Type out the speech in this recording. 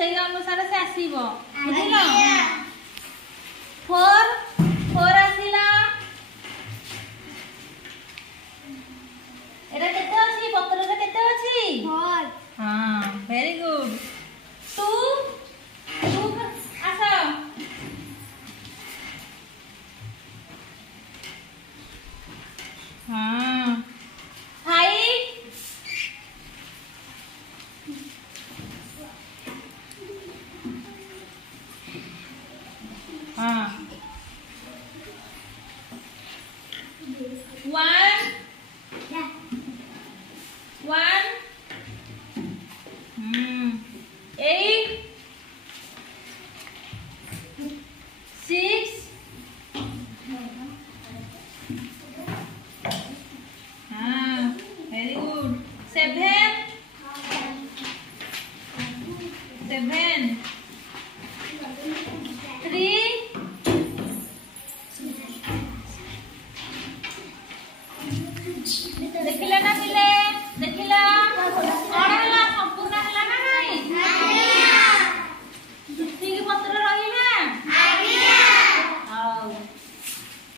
सेई अनुसार से आसीबो बुझिलो 4 आसीला एटा केते अछि पत्र रे केते अछि 4 हां वेरी गुड 2 आसा हां 5 हां 1 8 6 हाँ वेरी गुड 7 3 देखिले ना